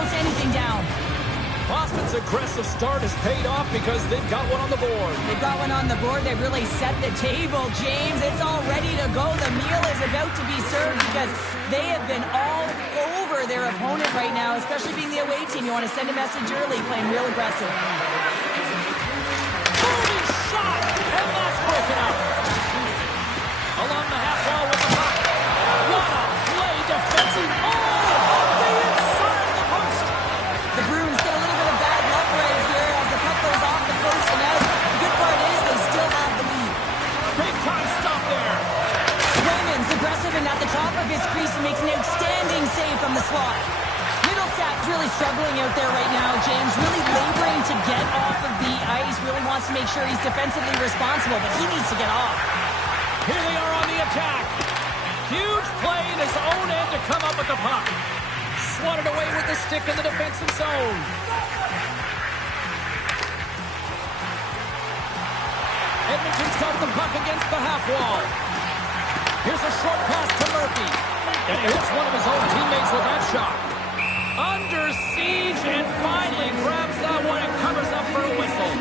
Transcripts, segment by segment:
almost anything down. Boston's aggressive start has paid off because they've got one on the board. They've got one on the board. They've really set the table, James. It's all ready to go. The meal is about to be served because they have been all over their opponent right now, especially being the away team. You want to send a message early, playing real aggressive. Moving shot, and that's broken up. Along the half wall with the puck. What a play defensive. Oh, off the inside of the post. The Bruins get a little bit of bad luck right here as the puck goes off the post and out. The good part is they still have the lead. Big time stop there. Raymond's aggressive and at the top of his crease and makes an outstanding save from the slot. Middlesat's really struggling out there right now, James. Really laboring to get off of the ice. Really wants to make sure he's defensively responsible, but he needs to get off. Here they are on the attack. Huge play in his own end to come up with the puck. Swatted away with the stick in the defensive zone. Edmonton's got the puck against the half wall. Here's a short pass to Murphy. And he hits one of his own teammates with that shot. Under siege and finally grabs that one and covers up for a whistle.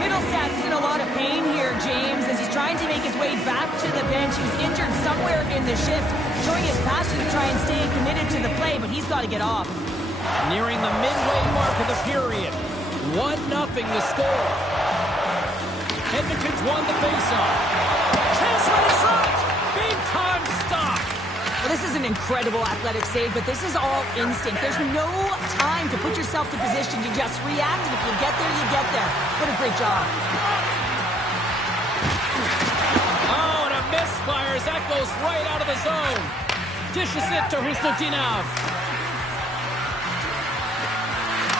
Middlesat's in a lot of pain here, James, as he's trying to make his way back to the bench. He was injured somewhere in the shift, showing his passion to try and stay committed to the play, but he's got to get off. Nearing the midway mark of the period. 1-0 the score. Edmonton's won the faceoff. Chance right in front. Big time stop. Well, this is an incredible athletic save, but this is all instinct. There's no time to put yourself in position. You just react, and if you get there, you get there. What a great job. Oh, and a misfire as that goes right out of the zone. Dishes it to Husnutinov.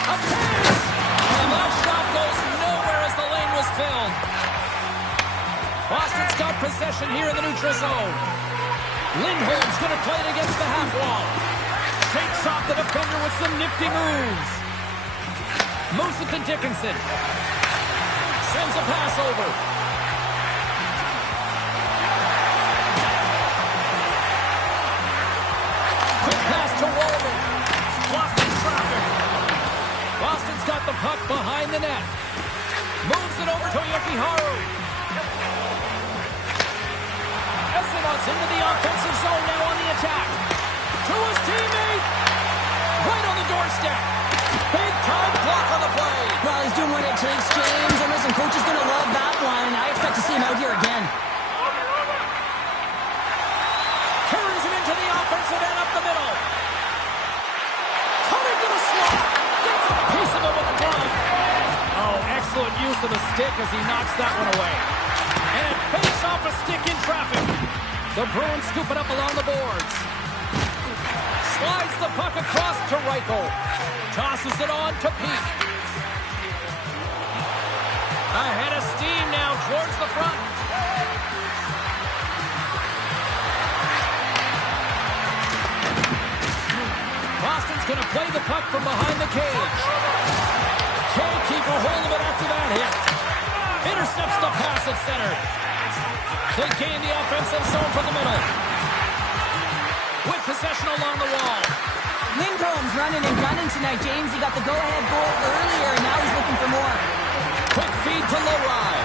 A pass! And that shot goes nowhere as the lane was filled. Boston's got possession here in the neutral zone. Lindholm's going to play it against the half wall. Shakes off the defender with some nifty moves. Moves it to Dickinson. Sends a pass over. Quick pass to Walden. Lost in traffic. Boston's got the puck behind the net. Moves it over to Yokiharu. Essimon's into the offensive zone now on the attack. To his teammate. Right on the doorstep. Big time block on the play. Well, he's doing what it takes, James. And listen, coach is going to love that one. I expect to see him out here again. Carries him into the offensive end up the middle. Coming to the slot. Gets a piece of it with the glove. Oh, excellent use of the stick as he knocks that one away. And fakes off a stick in traffic. The Bruins scoop it up along the boards. Slides the puck across to Reichel. Tosses it on to Peake. Ahead of steam now towards the front. Boston's going to play the puck from behind the cage. Can't keep a hold of it after that hit. Intercepts the pass at center. They gain the offensive zone from the middle. With possession along the wall. Lindholm's running and gunning tonight, James. He got the go-ahead goal earlier, and now he's looking for more. Quick feed to PMLeRoi.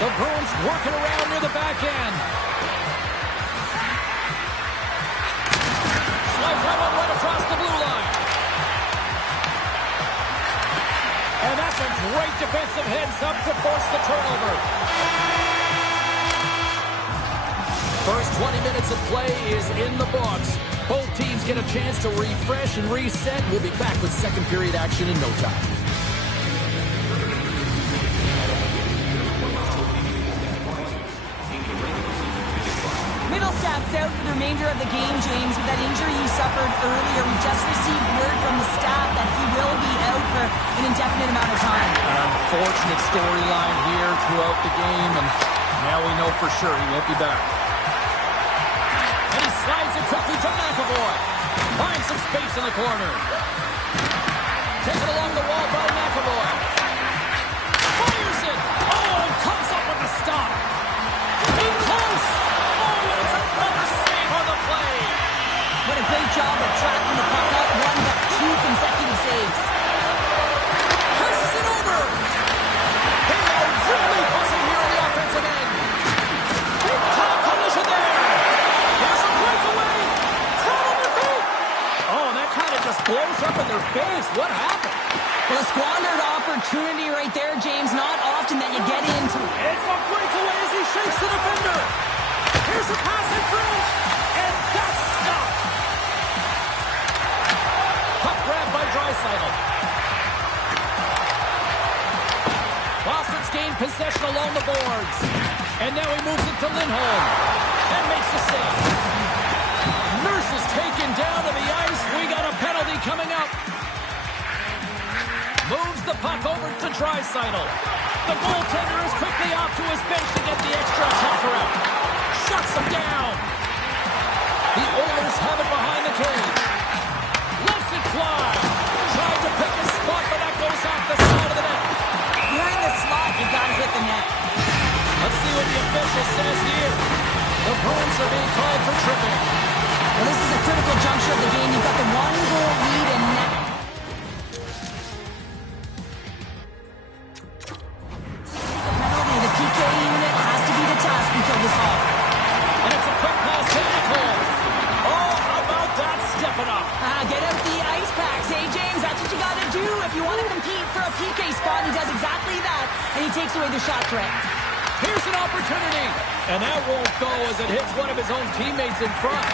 The Bruins working around near the back end. Slides that one right across the blue line. And that's a great defensive heads-up to force the turnover. First 20 minutes of play is in the books. Both teams get a chance to refresh and reset. We'll be back with second period action in no time. Middlesat's out for the remainder of the game, James, with that injury you suffered earlier. We just received word from the staff that he will be out for an indefinite amount of time. An unfortunate storyline here throughout the game, and now we know for sure he won't be back. And he slides it quickly to McAvoy. Finds some space in the corner. Taken along the wall by McAvoy. Fires it. Oh, and comes up with a stop. In close. Oh, and it's another save on the play. What a great job of face. What happened? Well, a squandered opportunity right there, James. Not often that you get into. It's a breakaway as he shakes the defender. Here's a pass in front, and that's stopped. Puck grab by Draisaitl. Boston's gained possession along the boards. And now he moves it to Lindholm. And makes the save. Nurse is taken down to the ice. We got a penalty coming up. Moves the puck over to Draisaitl. The goaltender is quickly off to his bench to get the extra attacker out. Shuts him down. The Oilers have it behind the cage. Lets it fly. Tried to pick his spot, but that goes off the side of the net. You're in the slot. You got to hit the net. Let's see what the official says here. The Bruins are being called for tripping. Well, this is a critical juncture of the game. You've got the one-goal lead in net. Penalty. The PK unit has to be the task until this off. And it's a quick pass to Nicole. Oh, how about that stepping up? Get out the ice packs, hey, James? That's what you got to do if you want to compete for a PK spot. He does exactly that, and he takes away the shot threat. Here's an opportunity. And that won't go as it hits one of his own teammates in front.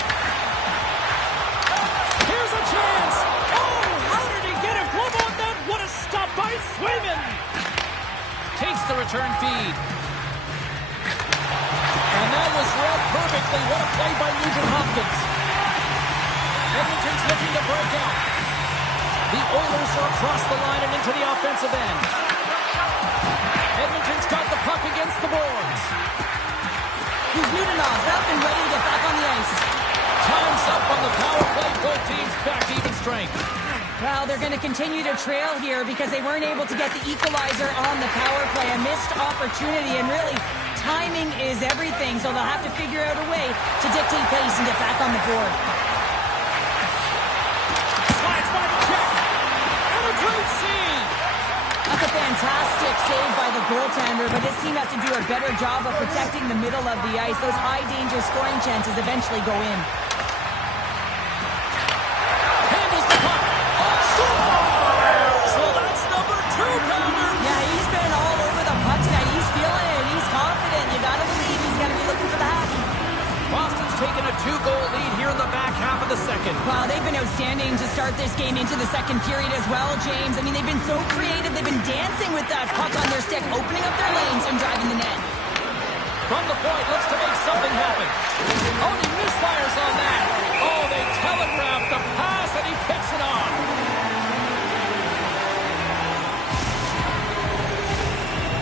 Here's a chance. Oh, how did he get a glove on that? What a stop by Swayman. Takes the return feed. And that was read perfectly. What a play by Nugent-Hopkins. Edmonton's looking to break out. The Oilers are across the line and into the offensive end. Edmonton's got the puck against the boards. Kuzminov's up and ready to get back on the ice. Time's up on the power play. Both teams back to even strength. Well, they're going to continue to trail here because they weren't able to get the equalizer on the power play. A missed opportunity, and really, timing is everything, so they'll have to figure out a way to dictate pace and get back on the board. Slides by the check. And a great save. That's a fantastic save by the goaltender, but this team has to do a better job of protecting the middle of the ice. Those high-danger scoring chances eventually go in. Handles the puck. Scores! Well, that's number 2, Palmer. Yeah, he's been all over the puck tonight. He's feeling it. He's confident. You got to believe he's going to be looking for the hat. Boston's taken a 2-goal lead here in the back half of the second. Wow, they've been outstanding to start this game into the second period as well, James. I mean, they've been so creative. They've been dancing with that puck on their stick, opening up their lanes and driving the net. From the point, looks to make something happen. Oh, he misfires on that. Oh, they telegraphed the pass, and he picks it off.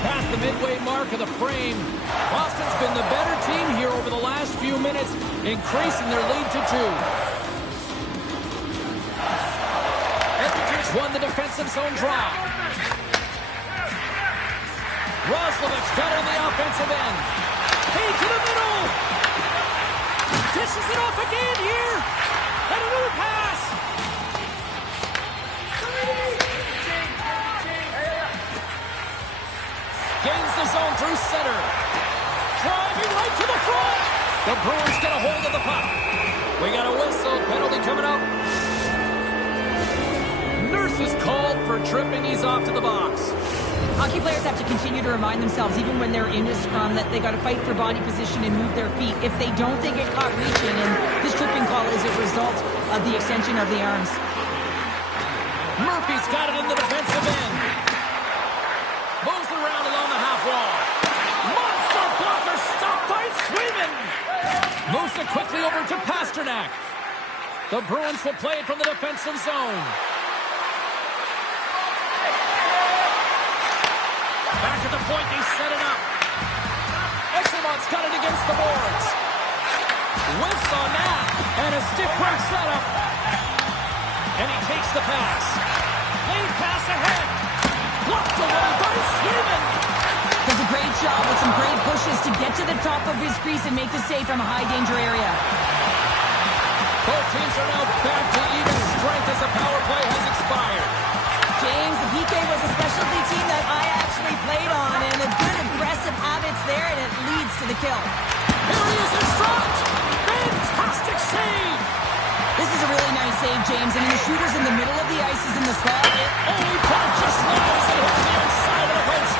Past the midway mark of the frame, Boston's been the better team here over the last few minutes, increasing their lead to 2. Edmonton's won the defensive zone draw. Roslovic's got it on the offensive end. Hey, to the middle! Dishes it off again here! And another pass! Gains the zone through center. Driving right to the front! The Bruins get a hold of the puck. We got a whistle. Penalty coming up. Nurse is called for tripping. He's off to the box. Hockey players have to continue to remind themselves, even when they're in a scrum, that they got to fight for body position and move their feet. If they don't, they get caught reaching, and this tripping call is a result of the extension of the arms. Murphy's got it in the defensive end. Moves it around along the half wall. Monster blocker stopped by Swayman. Moves it quickly over to Pasternak. The Bruins will play it from the defensive zone. Back at the point, they set it up. Eximon's got it against the boards. Whiffs on that, and a stick break setup. And he takes the pass. Lane pass ahead. Blocked away by Swayman. Does a great job with some great pushes to get to the top of his crease and make the save from a high-danger area. Both teams are now back to even strength as the power play has expired. James, the PK was a specialty team that I actually played on, and a good aggressive habits there, and it leads to the kill. Here he is in front. Fantastic save. This is a really nice save, James. I mean, the shooter's in the middle of the ice. He's in the slot. Only puck just lies and hits the inside of the post.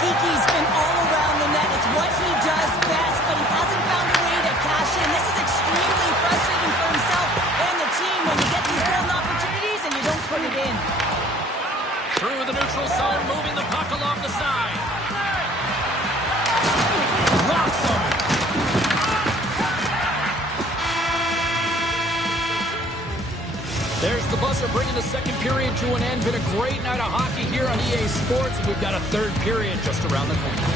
Geeky's been all around the net. It's what he does best, but he hasn't found a way to cash in. This is extremely frustrating for himself and the team when you get these golden opportunities and you don't put it in. Through the neutral zone, moving the puck along the side. Rocks him. There's the buzzer bringing the second period to an end. Been a great night of hockey here on EA Sports. We've got a third period just around the corner.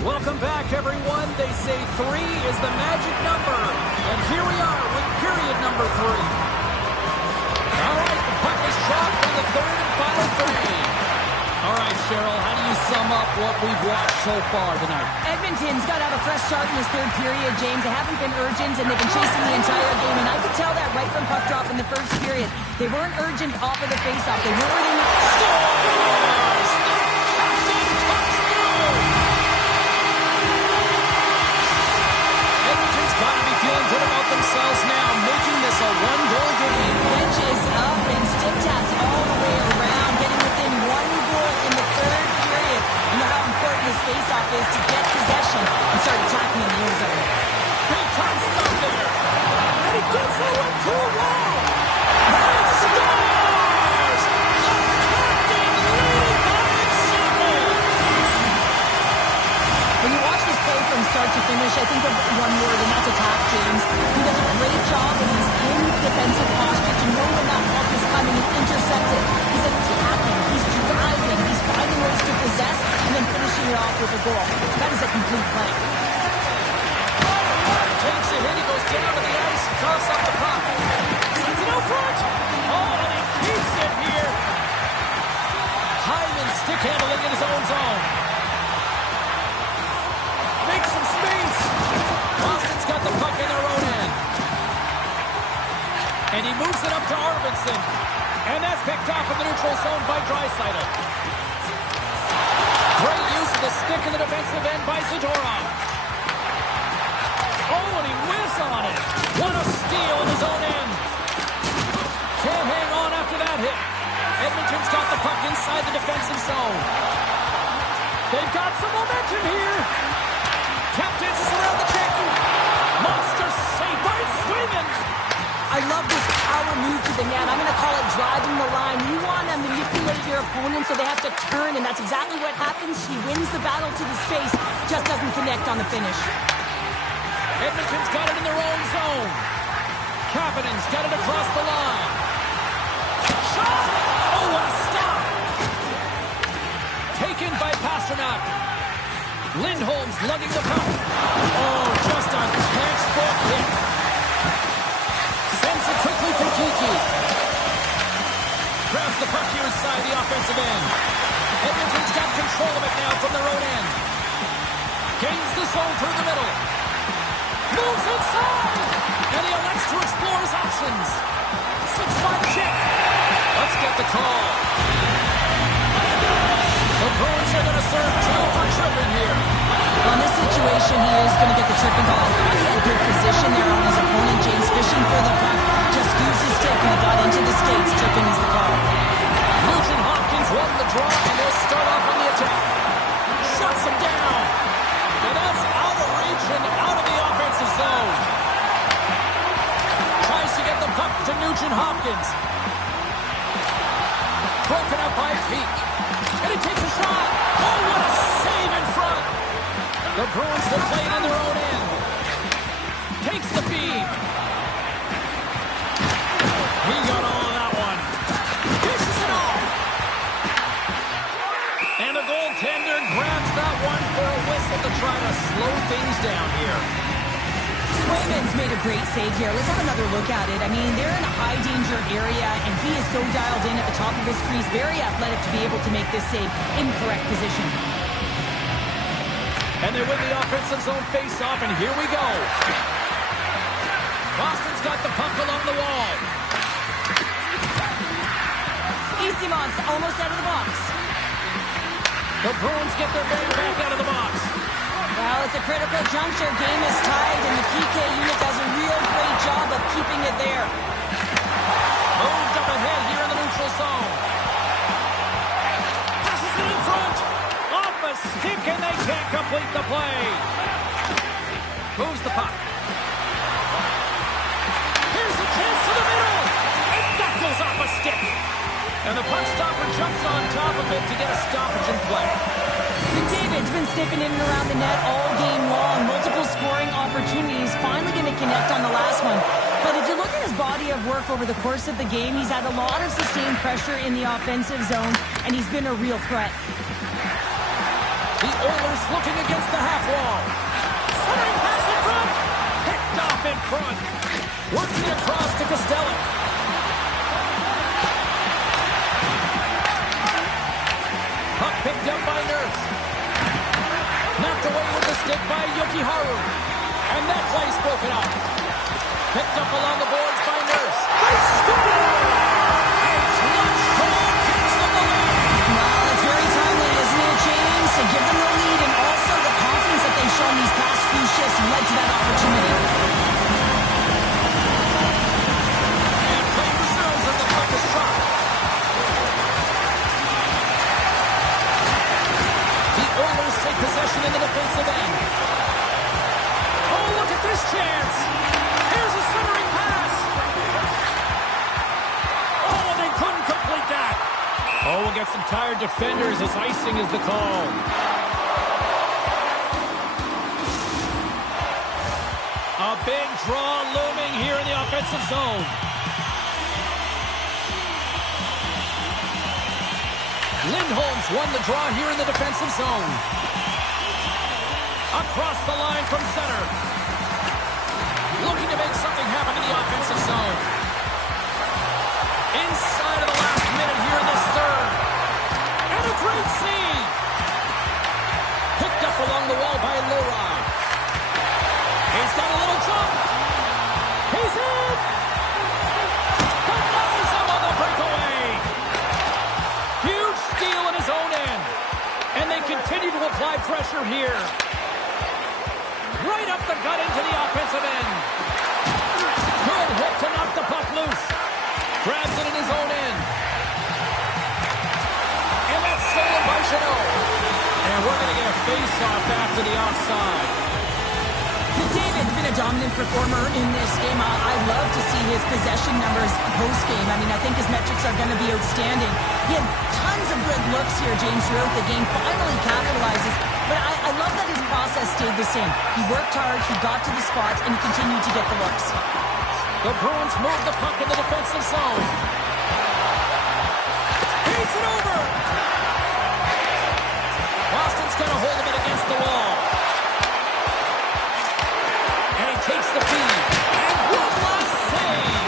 Welcome back, everyone. They say 3 is the magic number. And here we are with period number 3. All right, the puck is dropped for the third and final frame. All right, Cheryl, how do you sum up what we've watched so far tonight? Edmonton's got to have a fresh start in this third period, James. They haven't been urgent, and they've been chasing the entire game. And I could tell that right from puck drop in the first period. They weren't urgent off of the faceoff. They weren't in Scores! The captain comes through! Edmonton's got to be feeling good about themselves now, making this a one-goal game. Benches up and stick taps all the way around, getting within 1 goal in the third period. You know how important this faceoff is to get possession and start attacking in the end zone. Big time stuff there. And he gets that one too long. And scores! The captain leading by example. When you watch this play from start to finish, I think of one word, and that's attack, James. He does a great job when he's in defensive posture to know when that puck is coming and intercept it. He's attacking, he's driving, he's finding ways to possess, and then finishing it off with a goal. That is a complete play. Takes a hit, he goes down to the ice, toss up the puck. Sends it out front. Oh, and he keeps it here. Hyman stick handling in his own zone. Makes some space. Boston's got the puck in their own end. And he moves it up to Arvidsson. And that's picked off in the neutral zone by Draisaitl. Great use of the stick in the defensive end by Zadorov. Oh, and he whiffs on it. What a steal in his own end. Can't hang on after that hit. Edmonton's got the puck inside the defensive zone. They've got some momentum here. Tap dances around the check. Monster save by Swayman. I love this power move to the net. I'm going to call it driving the line. You want to manipulate your opponent so they have to turn, and that's exactly what happens. He wins the battle to the space, just doesn't connect on the finish. Edmonton's got it in their own zone. Kapanen's got it across the line. Shot! Oh, what a stop! Taken by Pasternak. Lindholm's lugging the puck. Oh, just a textbook hit. Sends it quickly to Kiki. Grabs the puck here inside the offensive end. Edmonton's got control of it now from their own end. Gains the zone through the middle. Moves inside. And he elects to explore his options. 6-5 check. Let's get the call. The Bruins are going to serve 2 for tripping here. Well, in this situation, he is going to get the tripping call. He had a good position there on his opponent. James fishing for the puck. Just used his stick and he got into the skates. Tripping is the call. Nugent Hopkins won the draw, and they'll start off on the attack. Shuts him down. And that's out of reach and out of the offensive zone. Tries to get the puck to Nugent Hopkins. Broken up by Peak. And he takes a shot. Oh, what a save in front. The Bruins will play it in their own end. Takes the feed. He got all of that one. Dishes it off. And the goaltender able to try to slow things down here. Swayman's made a great save here. Let's have another look at it. I mean, they're in a high-danger area, and he is so dialed in at the top of his crease. Very athletic to be able to make this save in correct position. And they win the offensive zone face-off, and here we go. Boston's got the puck along the wall. Easymont's almost out of the box. The Bruins get their man back out of the box. Well, it's a critical juncture. Game is tied, and the PK unit does a real great job of keeping it there. Moved up ahead here in the neutral zone. Passes it in front. Off a stick, and they can't complete the play. Moves the puck. Here's a chance to the middle. And that goes off a stick. And the puck stopper jumps on top of it to get a stoppage in play. McDavid's been sniffing in and around the net all game long. Multiple scoring opportunities. Finally going to connect on the last one. But if you look at his body of work over the course of the game, he's had a lot of sustained pressure in the offensive zone, and he's been a real threat. The Oilers looking against the half wall. Centering pass in front. Picked off in front. Working across to Costello. Puck picked up by Nurse. Knocked away with the stick by Yokiharu. And that play's broken up. Picked up along the boards by Nurse. They score! And clutch goal kicks them the lead. Well, it's very timely, isn't it, James? To give them the lead, and also the confidence that they've shown these past few shifts led to that opportunity. And play resumes as the puck is dropped. Oilers take possession in the defensive end. Oh, look at this chance. Here's a centering pass. Oh, they couldn't complete that. Oh, we'll get some tired defenders as icing is the call. A big draw looming here in the offensive zone. Lindholm's won the draw here in the defensive zone. Across the line from center. Looking to make something happen in the offensive zone. Inside of the last minute here in this third. And a great save. Picked up along the wall by PMLeRoi. He's got a little jump. He's in. Denies him on the breakaway. Huge steal in his own end. And they continue to apply pressure here. Right up the gut into the offensive end. Good hit to knock the puck loose. Grabs it in his own end. And that's stolen by Chanot. And we're going to get a face-off after the offside. McDavid's been a dominant performer in this game. I love to see his possession numbers post-game. I mean, I think his metrics are going to be outstanding. He had tons of good looks here, James, throughout the game. Finally capitalizes. But I love that his process stayed the same. He worked hard, he got to the spots, and he continued to get the looks. The Bruins move the puck in the defensive zone. Beats it over. Boston's got a hold of it against the wall. And he takes the feed. And one last save.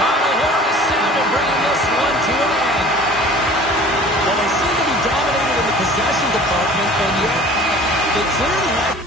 Final horn is sounded, bringing this one to an end. Well, they seem to be dominated in the possession department, and yet they clearly have...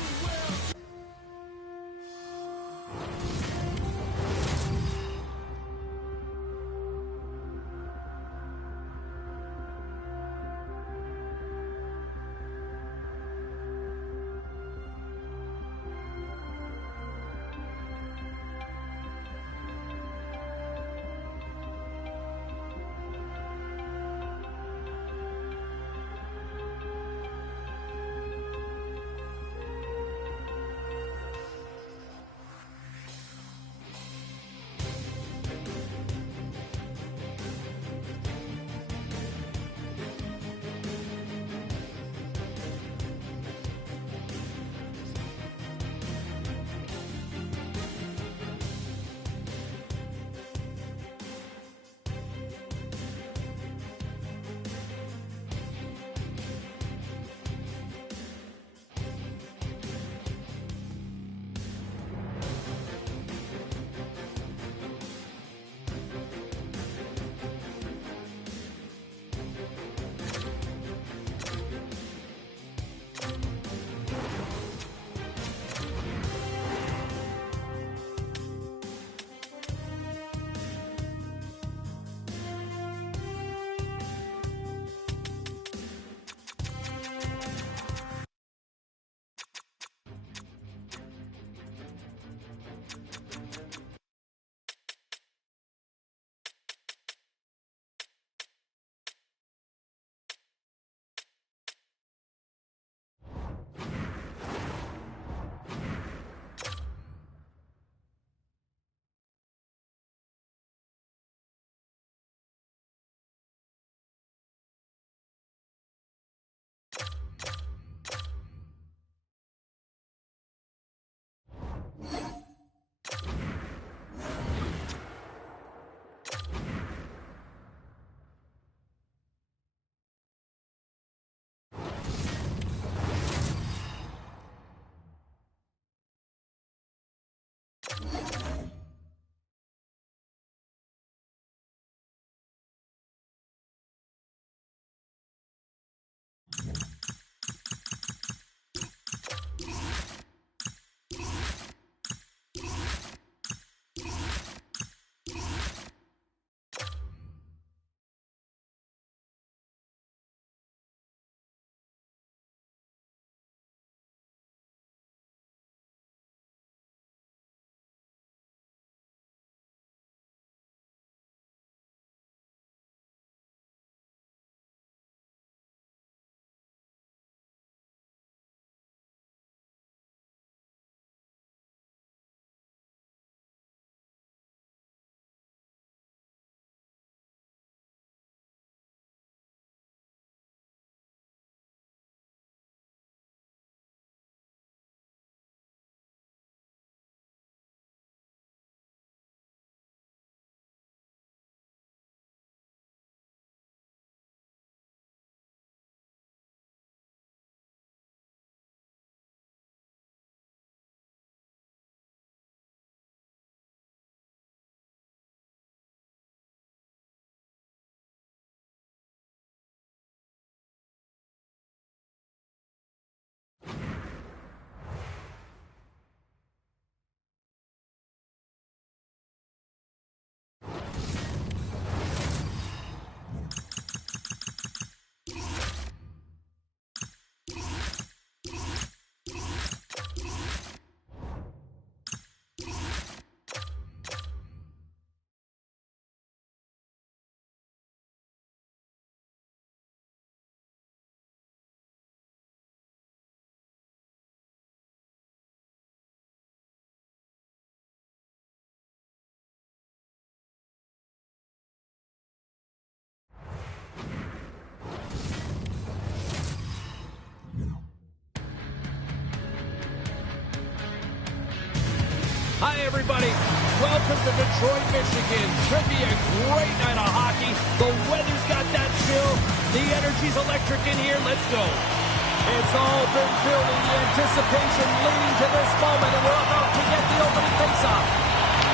welcome to Detroit, Michigan. Should be a great night of hockey. The weather's got that chill. The energy's electric in here. Let's go. It's all been building, the anticipation leading to this moment, and we're about to get the opening faceoff.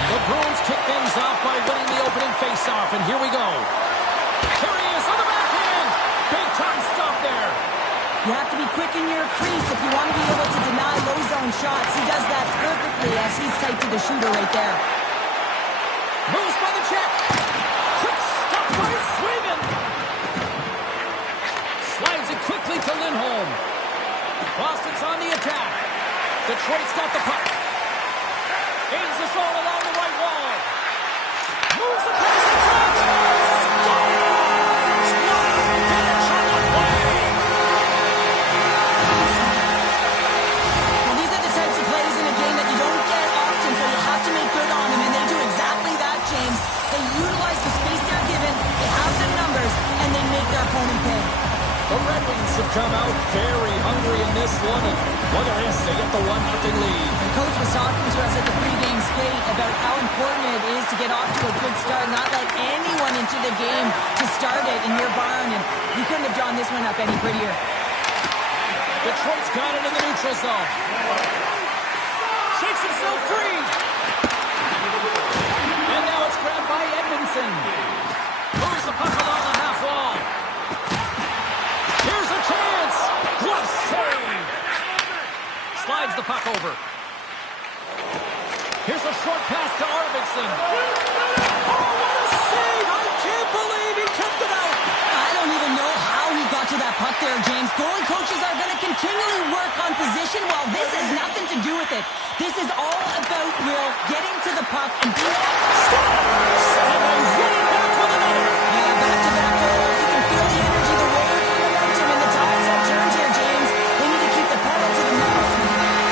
The Bruins kick things off by winning the opening faceoff, and here we go. Here he is on the backhand. Big time stop there. You have to be quick in your crease if you want to be able to deny low zone shots. He does that perfectly as he's tight to the shooter right there. Moves by the check. Quick stop by Swayman. Slides it quickly to Lindholm. Boston's on the attack. Detroit's got the puck. Gains the zone along the right wall. Moves the pass in front. Scores! Finish on the play. Well, these are the types of plays in a game that you don't get often, so you have to make good on them, and they do exactly that, James. They utilize the space they're given, they have some numbers, and they make their opponent pay. The Red Wings have come out very hungry in this one, and look at this, they get the 1-0 lead. The coach was talking to us at the pregame skate about how important it is to get off to a good start, not let anyone into the game to start it in your barn, and you couldn't have drawn this one up any prettier. Detroit's got it in the neutral zone. Shakes himself free. And now it's grabbed by Edmondson. Moves the puck along the half wall. Here's a chance. Glove save. Slides the puck over. Here's a short pass to Arvidsson. Oh, what a save! I can't believe he kept it out. I don't even know how he got to that puck there, James. Goalie coaches are going to continually work on position. Well, this has nothing to do with it. This is all about Will getting to the puck and being Scores! And they win it back with another. Yeah, back-to-back goals. You can feel the energy, the wave, the momentum, and the tides have turned here, James. They need to keep the pedal to the metal.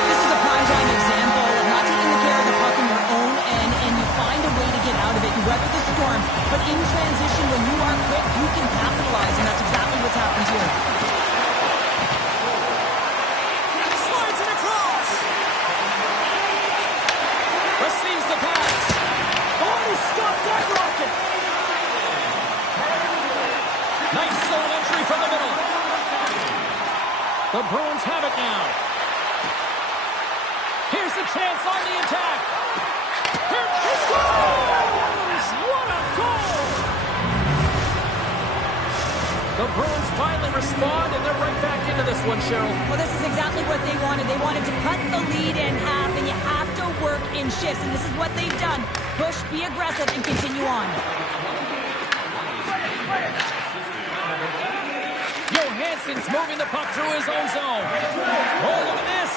This is a prime-time example of not taking the care of the puck in your own end, and you find a way to get out of it. You weather the storm, but in transition, when you are quick, you can capitalize, and that's exactly what's happened here. Slides it across. Receives the pass. Oh, he stopped that rocket. Nice zone entry from the middle. The Bruins have it now. Here's the chance on the attack. Here he scores! What a goal! The Bruins finally respond, and they're right back into this one, Cheryl. Well, this is exactly what they wanted. They wanted to cut the lead in half, and you have to work in shifts, and this is what they've done. Push, be aggressive, and continue on. Johansson's moving the puck through his own zone. Oh, look at this.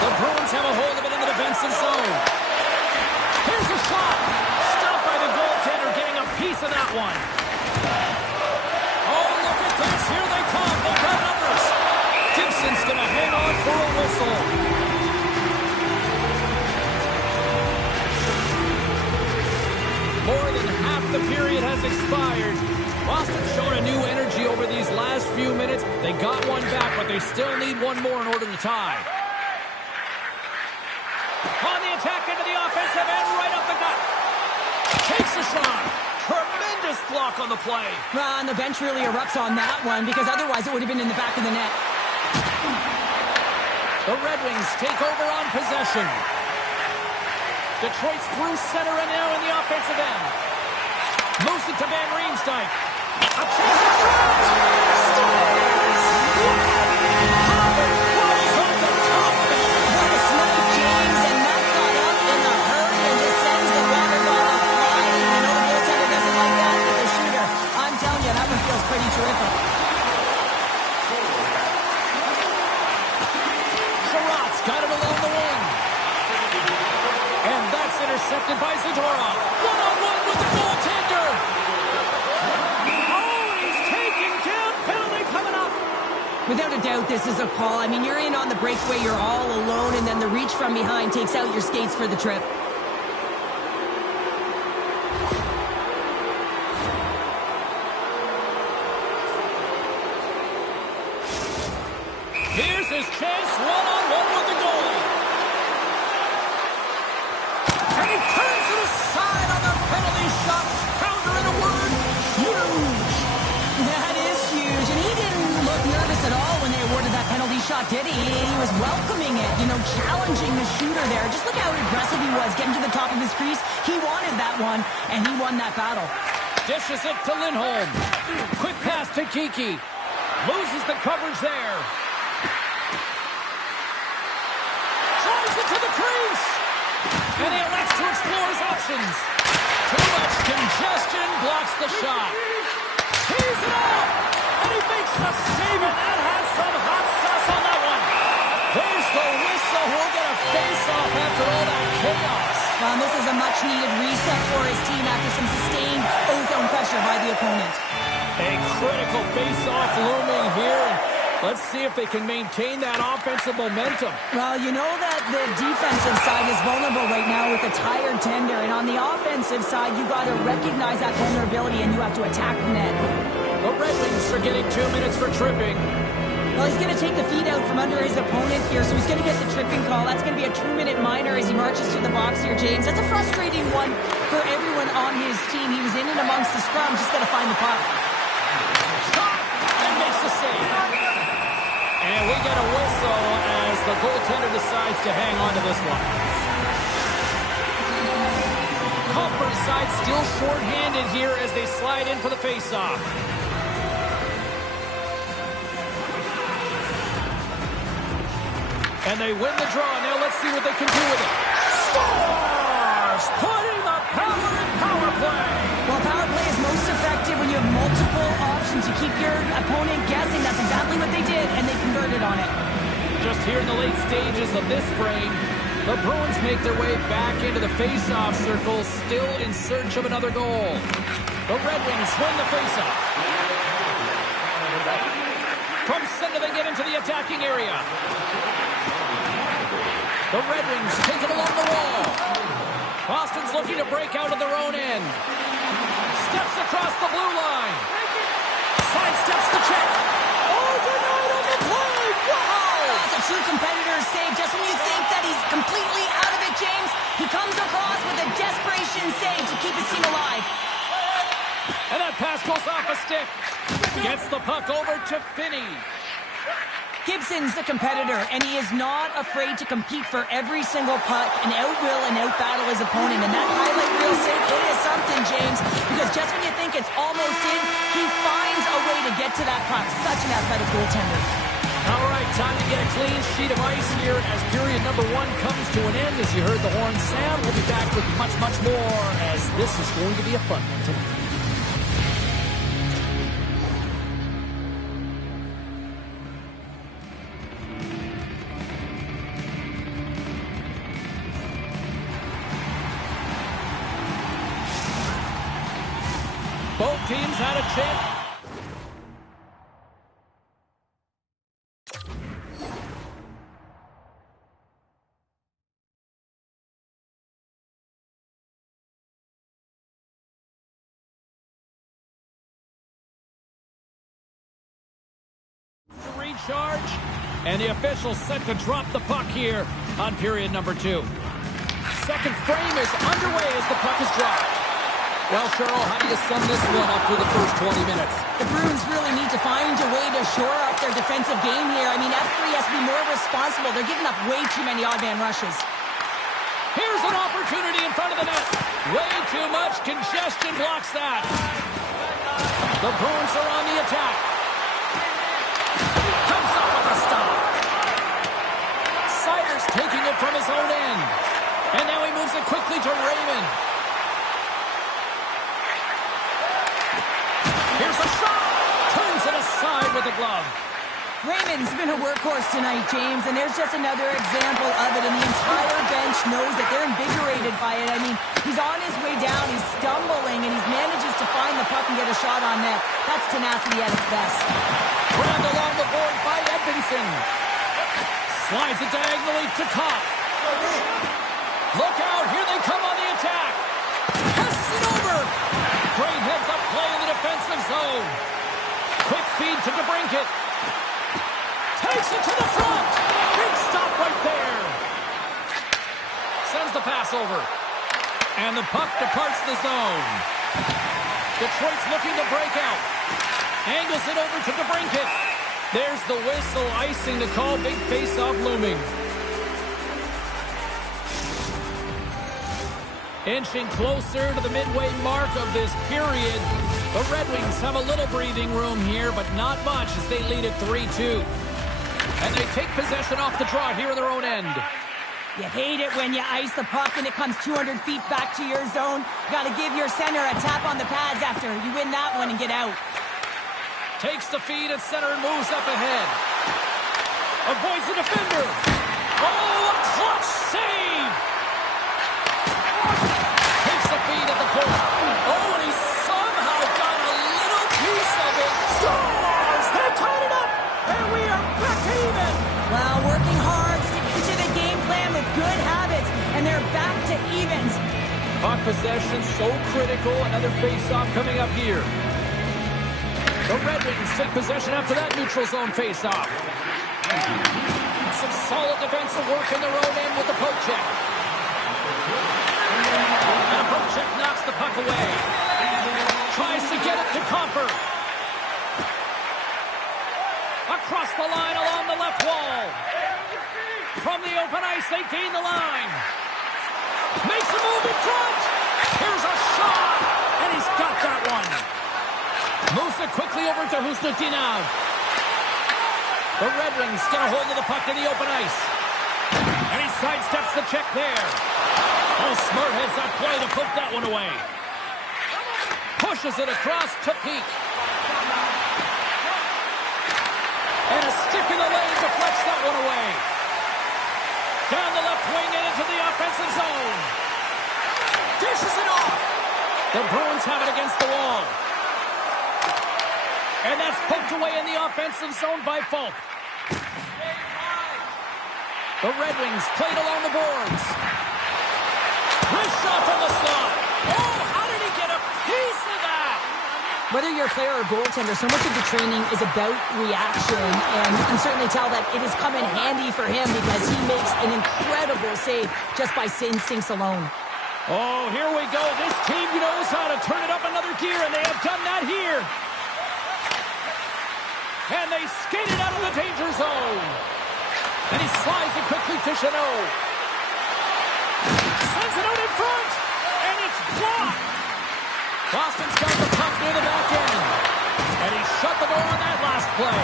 The Bruins have a hold of it in the defensive zone. Here's a shot. Stopped by the goaltender, getting a piece of that one. Oh, look at this. Here they come. They've got numbers. Gibson's going to hang on for a whistle. More than half the period has expired. Boston's shown a new energy over these last few minutes. They got one back, but they still need one more in order to tie. On the attack into the offensive end, right up the gut. Takes a shot. Tremendous block on the play. Well, and the bench really erupts on that one, because otherwise it would have been in the back of the net. The Red Wings take over on possession. Detroit's through center and now in the offensive end. Moves it to Van Riemsdyk. A chance at shot! Scores! Howard was on the top, man! What a snipe, James, and that got up in a hurry and just sends the water bottle flying. You know the goaltender doesn't like that with the shooter. I'm telling you, that one feels pretty terrific. Sherratt's got it along the wing. And that's intercepted by Zadorov. One-on-one with the goaltender. Oh, he's taking down. Penalty coming up. Without a doubt, this is a call. I mean, you're in on the breakaway, you're all alone, and then the reach from behind takes out your skates for the trip. Here's his chance, one-on-one with the goalie. that penalty shot, did he? He was welcoming it, you know, challenging the shooter there. Just look how aggressive he was, getting to the top of his crease. He wanted that one, and he won that battle. Dishes it to Lindholm. Quick pass to Kiki. Loses the coverage there. Drives it to the crease. And he elects to explore his options. Too much congestion blocks the shot. Tees it off. And he makes the save, and that had some hot sauce on that one. There's the whistle. We'll get a face-off after all that chaos. Well, this is a much-needed reset for his team after some sustained ozone pressure by the opponent. A critical face-off looming here. Let's see if they can maintain that offensive momentum. Well, you know that the defensive side is vulnerable right now with a tired tender. And on the offensive side, you got to recognize that vulnerability and you have to attack the net. The Red Wings are getting 2 minutes for tripping. Well, he's going to take the feet out from under his opponent here, so he's going to get the tripping call. That's going to be a 2-minute minor as he marches to the box here, James. That's a frustrating one for everyone on his team. He was in and amongst the scrum, just got to find the puck. Shot! And makes the save. And we get a whistle as the goaltender decides to hang on to this one. Comfort side still short-handed here as they slide in for the face-off. And they win the draw. Now let's see what they can do with it. Scores! Putting the power in power play. Well, power play is most effective when you have multiple options. You keep your opponent guessing. That's exactly what they did, and they converted on it. Just here in the late stages of this frame, the Bruins make their way back into the face-off circle, still in search of another goal. The Red Wings win the face-off. From center, they get into the attacking area. The Red Wings take it along the wall. Boston's looking to break out of their own end. Steps across the blue line. Sidesteps the check. Oh, denied on the play. Wow! That's a true competitor's save. Just when you think that he's completely out of it, James, he comes across with a desperation save to keep his team alive. And that pass goes off a stick. Gets the puck over to Finney. Gibson's the competitor, and he is not afraid to compete for every single puck and outwill and outbattle his opponent. And that highlight reel save, it is something, James, because just when you think it's almost in, he finds a way to get to that puck. Such an athletic goaltender. All right, time to get a clean sheet of ice here as period number 1 comes to an end. As you heard the horn sound, we'll be back with much, much more as this is going to be a fun one tonight. Both teams had a chance. To recharge, and the officials set to drop the puck here on period number 2. Second frame is underway as the puck is dropped. Well, Cheryl, how do you sum this one up through the first 20 minutes? The Bruins really need to find a way to shore up their defensive game here. I mean, F3 has to be more responsible. They're giving up way too many odd man rushes. Here's an opportunity in front of the net. Way too much congestion blocks that. The Bruins are on the attack. Comes up with a stop. Sider's taking it from his own end. And now he moves it quickly to Raymond. Here's a shot. Turns it aside with the glove. Raymond's been a workhorse tonight, James, and there's just another example of it, and the entire bench knows that they're invigorated by it. I mean, he's on his way down, he's stumbling, and he manages to find the puck and get a shot on net. That's tenacity at its best. Grabbed along the board by Edvinsson. Slides it diagonally to Kopp. Look out, here they come on the attack. Passes it over. Great heads-up play in the defensive zone. Quick feed to DeBrincat. Takes it to the front. Big stop right there. Sends the pass over. And the puck departs the zone. Detroit's looking to break out. Angles it over to DeBrincat. There's the whistle, icing to call, big face-off looming. Inching closer to the midway mark of this period. The Red Wings have a little breathing room here, but not much as they lead at 3-2. And they take possession off the draw here in their own end. You hate it when you ice the puck and it comes 200 feet back to your zone. You got to give your center a tap on the pads after you win that one and get out. Takes the feed at center and moves up ahead. Avoids the defender. Oh, a clutch save! Takes the feed at the point. Oh, and he somehow got a little piece of it. Scores! They tied it up! And we are back to even! Well, working hard, sticking to the game plan with good habits, and they're back to evens. Puck possession so critical. Another face-off coming up here. The Red Wings take possession after that neutral zone face-off. Some solid defensive work in their own end with the poke check. And a poke check knocks the puck away. Tries to get it to Comfort. Across the line along the left wall. From the open ice, they gain the line. Makes a move in front. Here's a shot. And he's got that one. Moves it quickly over to Husnutinov. The Red Wings get a hold of the puck in the open ice. And he sidesteps the check there. Oh, smart heads that play to poke that one away. Pushes it across to Peak. And a stick in the lane deflects that one away. Down the left wing and into the offensive zone. Dishes it off. The Bruins have it against the wall. And that's poked away in the offensive zone by Falk. The Red Wings played along the boards. Wrist shot from the slot. Oh, how did he get a piece of that? Whether you're a player or a goaltender, so much of the training is about reaction, and you can certainly tell that it has come in handy for him because he makes an incredible save just by instincts alone. Oh, here we go. This team knows how to turn it up another gear, and they have done that here. And they skated out of the danger zone. And he slides it quickly to Chanot. Sends it out in front. And it's blocked. Boston's got the puck near the back end. And he shut the door on that last play.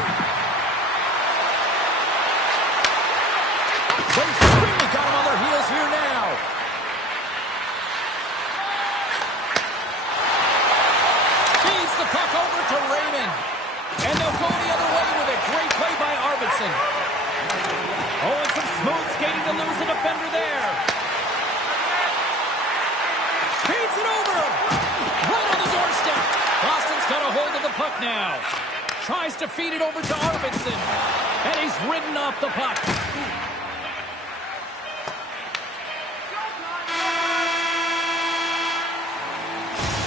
They've really got him on their heels here now. Feeds the puck over to Raymond. And they'll go the other way with a great play by Arvidsson. Oh, and some smooth skating to lose the defender there. Feeds it over. Right on the doorstep. Boston's got a hold of the puck now. Tries to feed it over to Arvidsson. And he's ridden off the puck.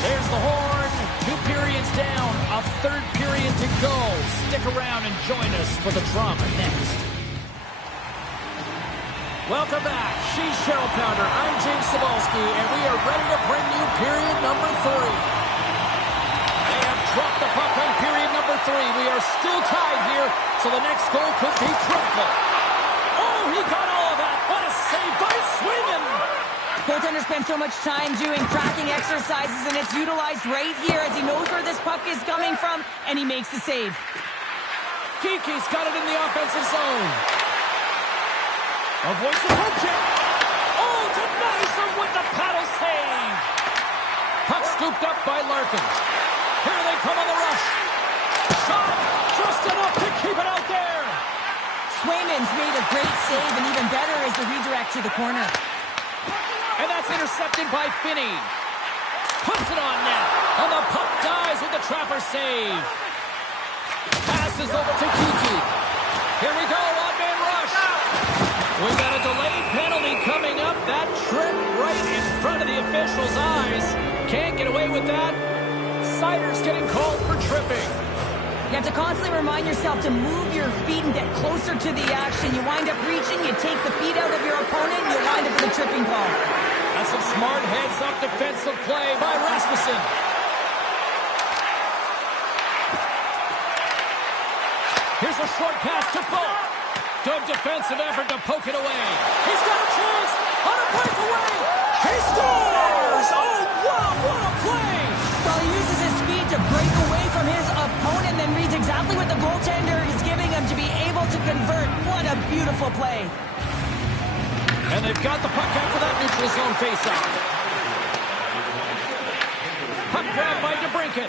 There's the horn. 2 periods down. A third period to go. Stick around and join us for the drama next. Welcome back. She's Cheryl Pounder. I'm James Cebulski, and we are ready to bring you period number 3. They have dropped the puck on period number 3. We are still tied here, so the next goal could be critical. Oh, he got all of that. What a save by Swingen. Goaltender spends so much time doing tracking exercises, and it's utilized right here as he knows where this puck is coming from, and he makes the save. Kiki's got it in the offensive zone. Avoids the poke check. Oh, denies him with the paddle save. Puck scooped up by Larkin. Here they come on the rush. Shot just enough to keep it out there. Swayman's made a great save, and even better is the redirect to the corner. And that's intercepted by Finney. Puts it on net. And the puck dies with the trapper save. Passes over to Kiki. Here we go, odd-man rush. We got a delayed penalty coming up. That trip right in front of the official's eyes. Can't get away with that. Sider's getting called for tripping. You have to constantly remind yourself to move your feet and get closer to the action. You wind up reaching, you take the feet out of your opponent, and you wind up with a tripping call. That's some smart heads-up defensive play by Rasmussen. Here's a short pass to Folk. Good defensive effort to poke it away. He's got a chance on a breakaway. He scores! Oh, wow, what a play! Well, he uses his speed to break away from his opponent, then reads exactly what the goaltender is giving him to be able to convert. What a beautiful play. And they've got the puck after that neutral zone faceoff. Puck grab by DeBrincat.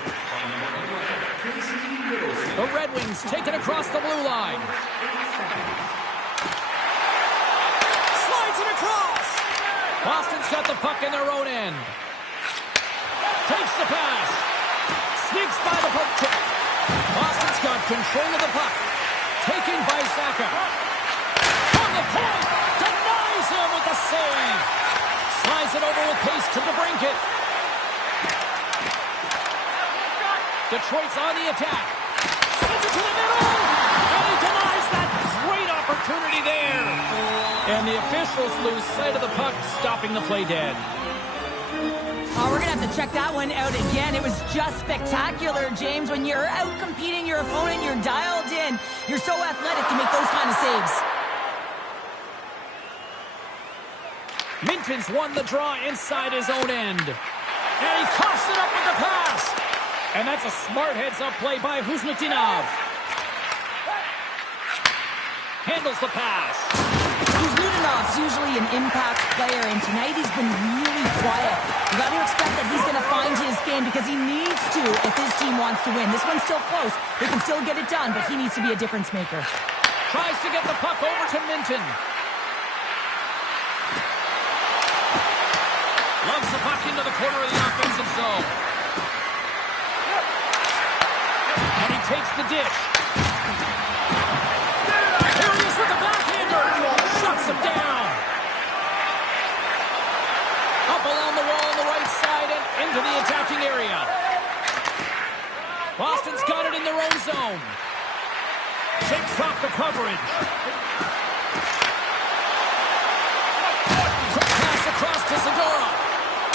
The Red Wings take it across the blue line. Slides it across. Boston's got the puck in their own end. Takes the pass. Sneaks by the poke check. Boston's got control of the puck. Taken by Saka. On the point. Denies him with the save. Slides it over with pace to DeBrincat. Detroit's on the attack. Sends it to the middle. And he denies that great opportunity there. And the officials lose sight of the puck, stopping the play dead. Oh, we're going to have to check that one out again. It was just spectacular, James. When you're out competing your opponent, you're dialed in. You're so athletic to make those kind of saves. Minton's won the draw inside his own end. And he coughs it up with the pass. And that's a smart heads-up play by Kuznitinov. Handles the pass. Kuznitov's usually an impact player, and tonight he's been really quiet. You got to expect that he's going to find his game because he needs to if his team wants to win. This one's still close. They can still get it done, but he needs to be a difference maker. Tries to get the puck over to Minton. Loves the puck into the corner of the offensive zone. And he takes the dish. Here he is with the backhander. Shuts him down. Up along the wall on the right side and into the attacking area. Boston's got it in their own zone. Takes off the coverage. Quick pass across to Segura.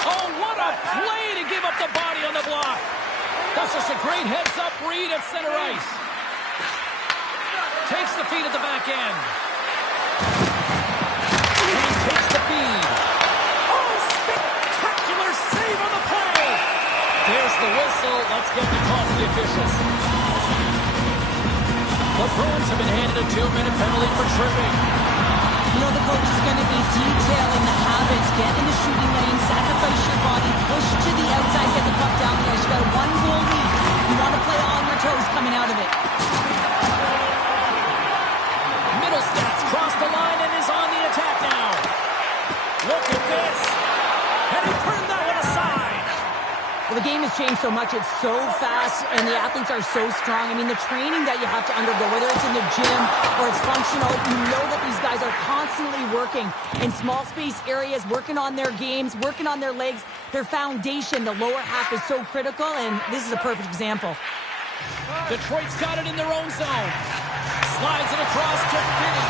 Oh, what a play to give up the body on the block. That's just a great heads-up read at center ice. Takes the feed at the back end. And he takes the feed. Oh, spectacular save on the play. There's the whistle. Let's get the call from the officials. The Bruins have been handed a 2-minute penalty for tripping. You know, the coach is going to be detailing the habits. Get in the shooting lane, sacrifice your body, push to the outside, get the puck down the ice. You got a 1-goal lead. You want to play on your toes coming out of it. Middlestats crossed the line and is on the attack now. Look at this. And he turned that one aside. Well, the game has changed so much. It's so fast, and the athletes are so strong. I mean, the training that you have to undergo, whether it's in the gym or it's functional, you know that these guys are constantly working in small space areas, working on their games, working on their legs. Their foundation, the lower half, is so critical, and this is a perfect example. Detroit's got it in their own zone. Slides it across to Finney.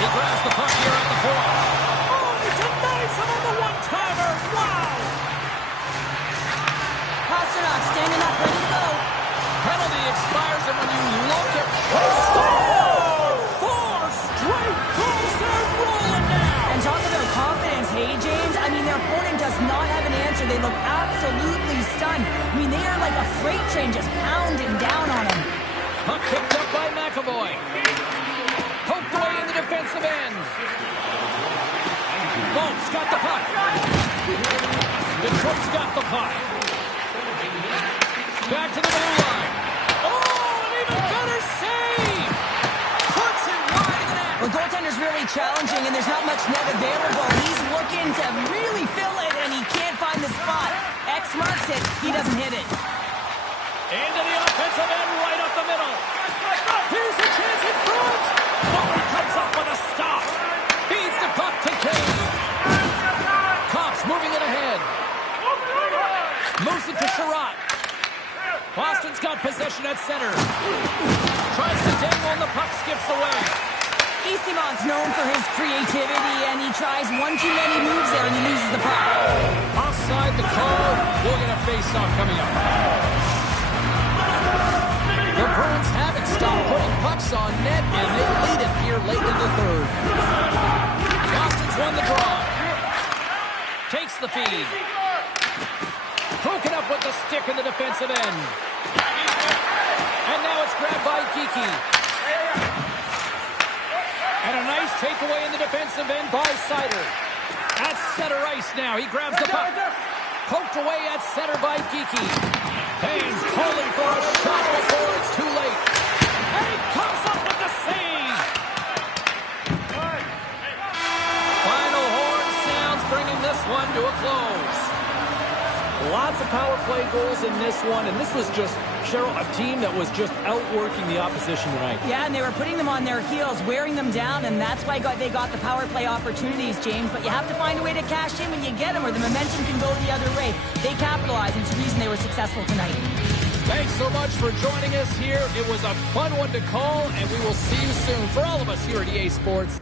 He grabs the puck here at the point. Oh, he denies him on the one-timer. Wow! Pasternak standing up, ready to go. Penalty expires, and when you look at... Oh! 4 straight goals. They're rolling now. And talk about confidence, hey, James? I mean, their opponent does not have an answer. They look absolutely stunned. I mean, they are like a freight train just pounding down on them. Puck picked up by McAvoy. Poked away in the defensive end. Bolt's got the puck. Detroit's got the puck. Back to the blue line. Oh, an even better save! Puts it wide of the net. Well, goaltender's really challenging, and there's not much net available. He's looking to really fill it, and he can't find the spot. X marks it. He doesn't hit it. Into the offensive end, right up the middle. Here's a chance in front. Oh, he comes up with a stop. Feeds the puck to Kane. Cops moving it ahead. Moves it to Sherratt. Boston's got possession at center. Tries to dangle, and the puck skips away. Eastimon's known for his creativity, and he tries one too many moves there, and he loses the puck. Offside the call. We'll get a face-off coming up. puck's on net, and they lead it here late in the third. Boston's won the draw. Takes the feed. Broken up with the stick in the defensive end. And now it's grabbed by Geekie. And a nice takeaway in the defensive end by Seider. At center ice now. He grabs the puck. Poked away at center by Geekie. Haynes calling for a shot before it's too late. And he comes up with the save. Final horn sounds, bringing this one to a close. Lots of power play goals in this one, and this was just, Cheryl, a team that was just outworking the opposition tonight. Yeah, and they were putting them on their heels, wearing them down, and that's why they got the power play opportunities, James. But you have to find a way to cash in when you get them, or the momentum can go the other way. They capitalized, and it's the reason they were successful tonight. Thanks so much for joining us here. It was a fun one to call, and we will see you soon. For all of us here at EA Sports.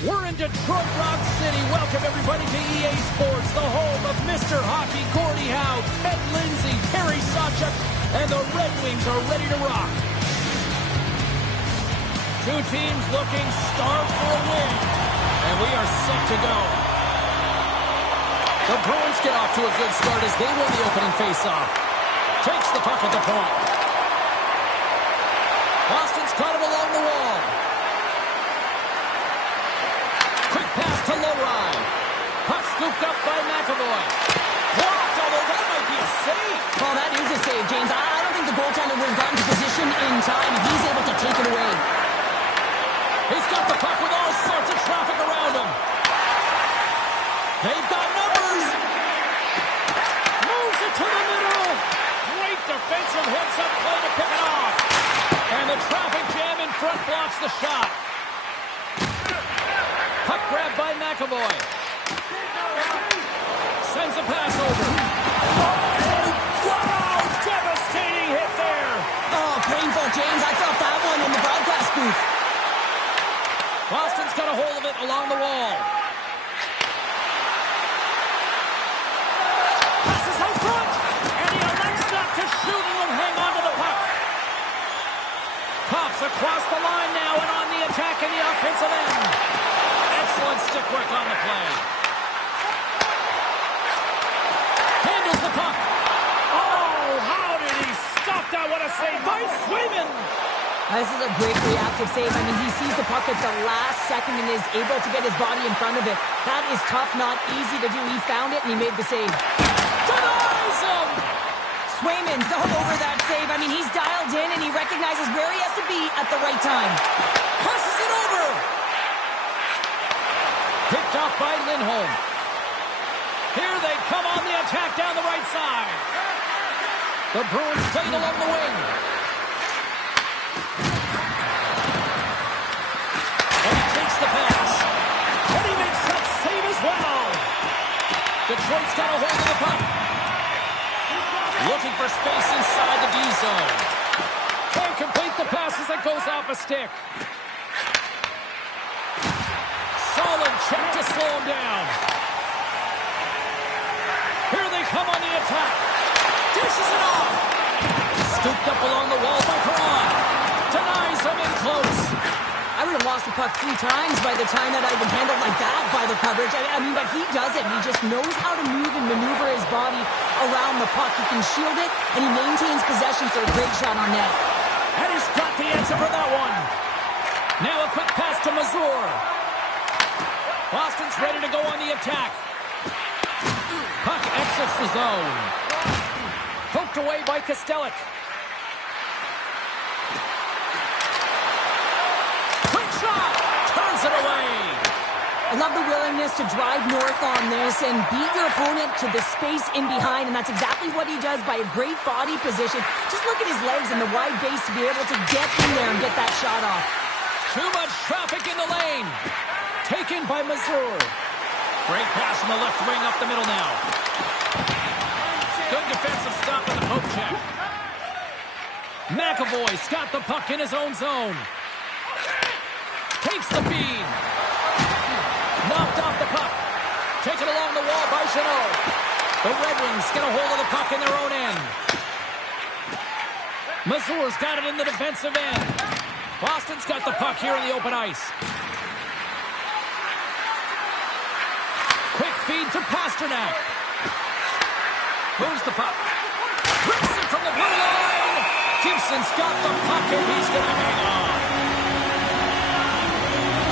We're in Detroit Rock City. Welcome, everybody, to EA Sports, the home of Mr. Hockey, Gordie Howe, Ted Lindsay, Terry Sawchuk, and the Red Wings are ready to rock. Two teams looking starved for a win, and we are set to go. The Bruins get off to a good start as they win the opening faceoff. Takes the puck at the point. Boston's caught him along the wall. Quick pass to LeRoi. Puck scooped up by McAvoy. Blocked, although that might be a save. Well, that is a save, James. I don't think the goaltender would have gotten to position in time. He's able to take it away. He's got the puck with all sorts of traffic around him. They've got numbers. Moves it to the middle. Great defensive heads-up play to pick it off. And the traffic jam in front blocks the shot. Puck grabbed by McAvoy. Sends a pass over. Oh, wow! Devastating hit there. Oh, painful, James. I felt that one in the broadcast booth. Boston's got a hold of it along the wall. Passes out front. And he elects not to shoot and will hang on to the puck. Pops across the line now and on the attack in the offensive end. Excellent stick work on the play. Handles the puck. Oh, how did he stop that? What a save by Swayman. This is a great reactive save. I mean, he sees the puck at the last second and is able to get his body in front of it. That is tough, not easy to do. He found it and he made the save. Denies him. Swayman's all over that save. I mean, he's dialed in and he recognizes where he has to be at the right time. Passes it over. Picked off by Lindholm. Here they come on the attack down the right side. The Bruins played along the wing. And he takes the pass. And he makes that save as well. Detroit's got a hold of the puck. Looking for space inside the D zone. Can't complete the pass as it goes off a stick. Solid check to slow him down. Here they come on the attack. Dishes it off. Scooped up along the wall by Perron. Denies him in close. I would have lost the puck 3 times by the time that I'd been handled like that by the coverage. I mean, but he does it. He just knows how to move and maneuver his body around the puck. He can shield it, and he maintains possession for a great shot on net. And he's got the answer for that one. Now a quick pass to Mazur. Boston's ready to go on the attack. Puck exits the zone. Poked away by Kostelic. Quick shot! Turns it away. I love the willingness to drive north on this and beat your opponent to the space in behind, and that's exactly what he does by a great body position. Just look at his legs and the wide base to be able to get in there and get that shot off. Too much traffic in the lane. Taken by Mazur. Great pass from the left wing up the middle now. Good defensive stop on the poke check. McAvoy's got the puck in his own zone. Takes the feed. Knocked off the puck. Taken along the wall by Jeannot. The Red Wings get a hold of the puck in their own end. Mazur's got it in the defensive end. Boston's got the puck here in the open ice. Quick feed to Pasternak. Moves the puck. Rips it from the blue line. Gibson's got the puck and he's going to hang on.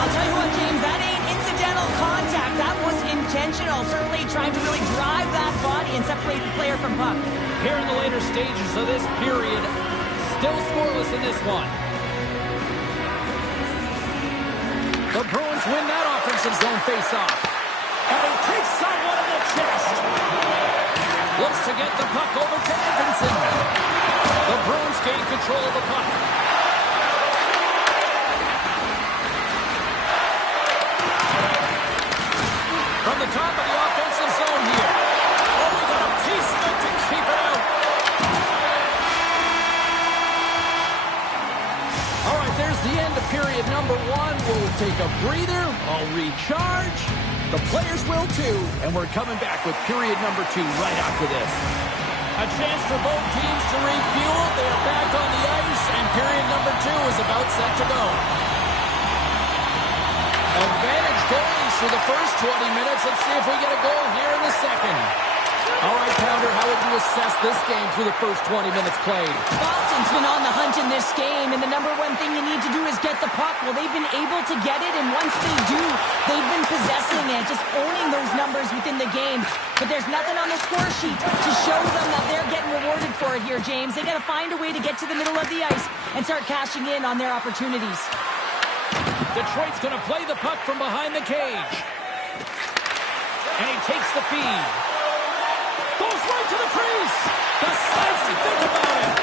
I'll tell you what, James, that ain't incidental contact. That was intentional. Certainly trying to really drive that body and separate the player from puck. Here in the later stages of this period, still scoreless in this one. The Bruins win that offensive zone faceoff. And he takes someone in the chest. Looks to get the puck over to Edmondson. The Bruins gain control of the puck. From the top of the offensive zone here. Oh, we got a piece of it to keep it out. All right, there's the end of period number one. We'll take a breather. I'll recharge. The players will too. And we're coming back with period number two right after this. A chance for both teams to refuel. They are back on the ice, and period number two is about set to go. Advantage goalies for the first 20 minutes. Let's see if we get a goal here in the second. All right, Pounder, how would you assess this game through the first 20 minutes played? Boston's been on the hunt in this game, and the number one thing you need to do is get the puck. Well, they've been able to get it, and once they do, they've been possessing it, just owning those numbers within the game. But there's nothing on the score sheet to show them that they're getting rewarded for it here, James. They got to find a way to get to the middle of the ice and start cashing in on their opportunities. Detroit's going to play the puck from behind the cage. And he takes the feed. Goes right to the crease. Decides to think about it.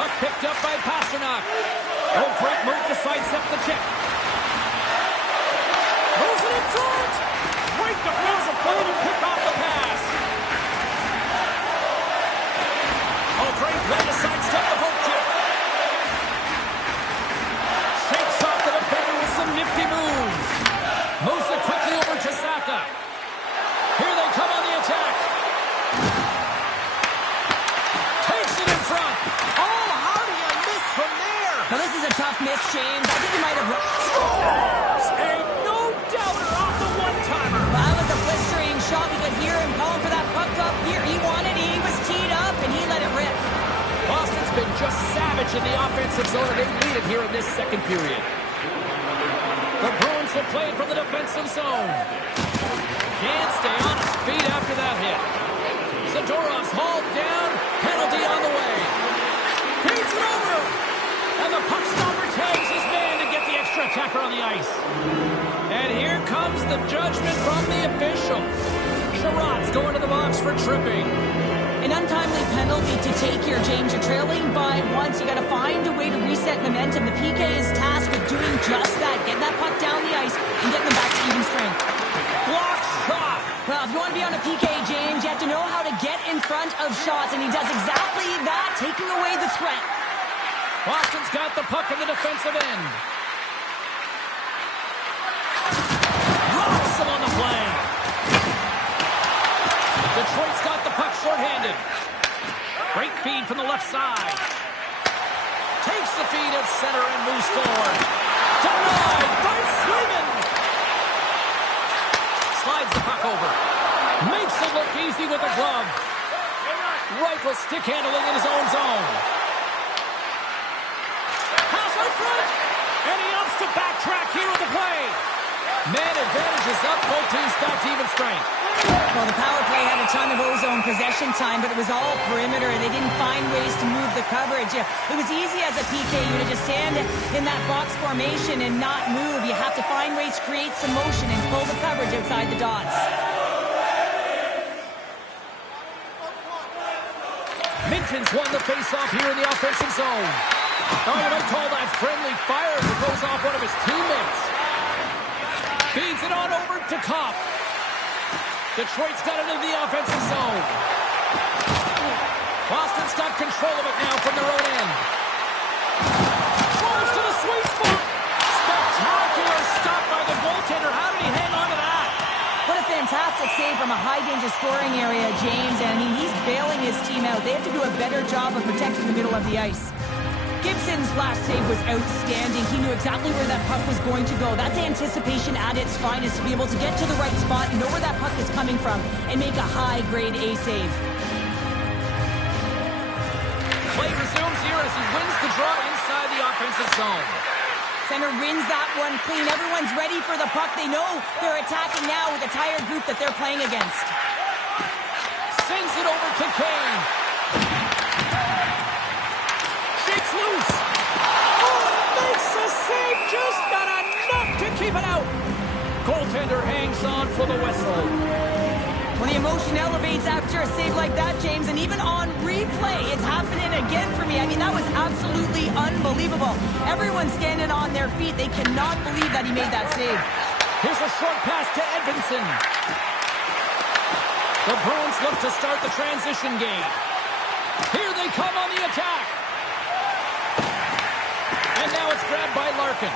Puck picked up by Pasternak. Oh, great move to sidestep the check. Moves it in front. Great defensive play to pick off the pass. Oh, great play to sidestep the poke check. Shakes off the defender with some nifty moves. Moves it quickly over to Saka. Here they come on the attack. Takes it in front. Oh, how do you miss from there? Now, this is a tough miss, James. I think he might have... Scores! A no-doubter off the one-timer. Well, that was a blistering shot. We could hear him calling for that puck up here. He wanted it. He was teed up, and he let it rip. Boston's been just savage in the offensive zone. They lead it here in this second period. The Bruins will play it from the defensive zone. Can't stay on his feet after that hit. Zadorov's hauled down. Penalty on the way. Feeds it over. And the puck stopper tags his man to get the extra attacker on the ice. And here comes the judgment from the official. Sherrod's going to the box for tripping. An untimely penalty to take here, James. You're trailing by once. You got to find a way to reset momentum. The PK is tasked with doing just that. Getting that puck down the ice and getting them back to even strength. Block shot. Well, if you want to be on a PK, James, you have to know how to get in front of shots, and he does exactly that, taking away the threat. Boston's got the puck in the defensive end. Rocks him on the play. Detroit's got the puck shorthanded. Great feed from the left side. Takes the feed at center and moves forward. Denied by Swayman. Slides the puck over. Makes it look easy with a glove. Rifle stick handling in his own zone. Pass in front. And he opts to backtrack here with the play. Man advantage is up. Both teams back to even strength. Well, the power play had a ton of ozone possession time, but it was all perimeter. They didn't find ways to move the coverage. It was easy as a PK to just stand in that box formation and not move. You have to find ways to create some motion and pull the coverage outside the dots. Minton's won the face-off here in the offensive zone. Oh, you might call that friendly fire as it goes off one of his teammates. Feeds it on over to Kopp. Detroit's got it into the offensive zone. Boston's got control of it now from their own end. Drives to the sweet spot. Spectacular stop by the goaltender. How did he hang on to that? What a fantastic save from a high-danger scoring area, James. And, I mean, he's bailing his team out. They have to do a better job of protecting the middle of the ice. Gibson's last save was outstanding. He knew exactly where that puck was going to go. That's anticipation at its finest, to be able to get to the right spot, know where that puck is coming from, and make a high-grade A save. Play resumes here as he wins the draw inside the offensive zone. Center wins that one clean. Everyone's ready for the puck. They know they're attacking now with a tired group that they're playing against. Sends it over to Kane. Shakes loose. Oh, makes the save. Just not enough to keep it out. Goaltender hangs on for the whistle. When the emotion elevates after a save like that, James, and even on replay, it's happening again for me. I mean, that was absolutely unbelievable. Everyone's standing on their feet. They cannot believe that he made that save. Here's a short pass to Edvinsson. The Bruins look to start the transition game. Here they come on the attack. And now it's grabbed by Larkin.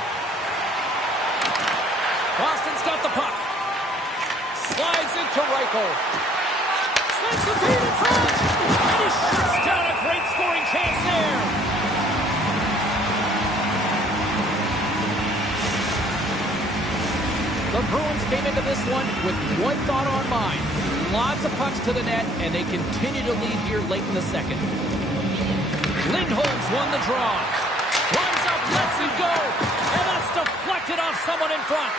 Boston's got the puck. Slides it to Reichel. Sends the feed in front. And he shuts down a great scoring chance there. The Bruins came into this one with one thought on mind. Lots of pucks to the net, and they continue to lead here late in the second. Lindholm's won the draw. Runs up, lets it go. And that's deflected off someone in front.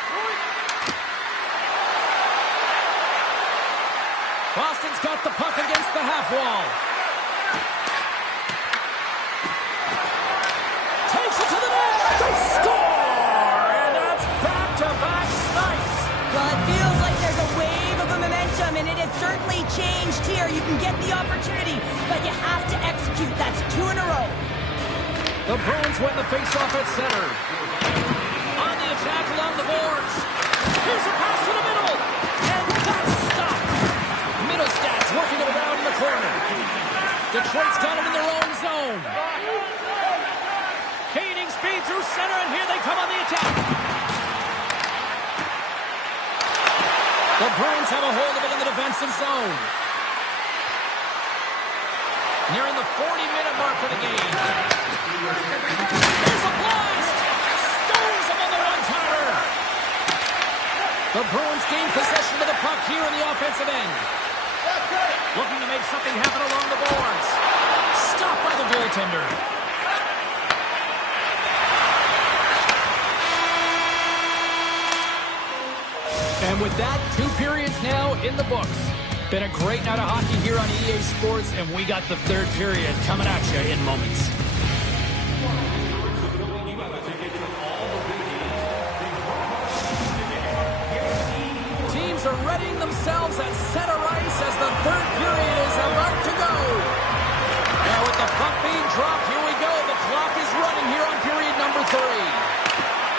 Boston's got the puck against the half wall. Takes it to the net. They score! And that's back-to-back snipes. Well, it feels like there's a wave of momentum, and it has certainly changed here. You can get the opportunity, but you have to execute. That's 2 in a row. The Bruins win the faceoff at center. On the attack along the boards. Here's a pass to the middle. And that's stopped. Middlestad's working it around in the corner. Detroit's got it in their own zone. Gaining speed through center, and here they come on the attack. The Bruins have a hold of it in the defensive zone. Nearing the 40-minute mark of the game. There's a blast! Stones him on the one-timer! The Bruins gain possession of the puck here in the offensive end. Looking to make something happen along the boards. Stopped by the goaltender. And with that, 2 periods now in the books. Been a great night of hockey here on EA Sports, and we got the 3rd period coming at you in moments. Teams are readying themselves at center ice as the 3rd period is about to go. Now with the puck being dropped, here we go. The clock is running here on period number 3.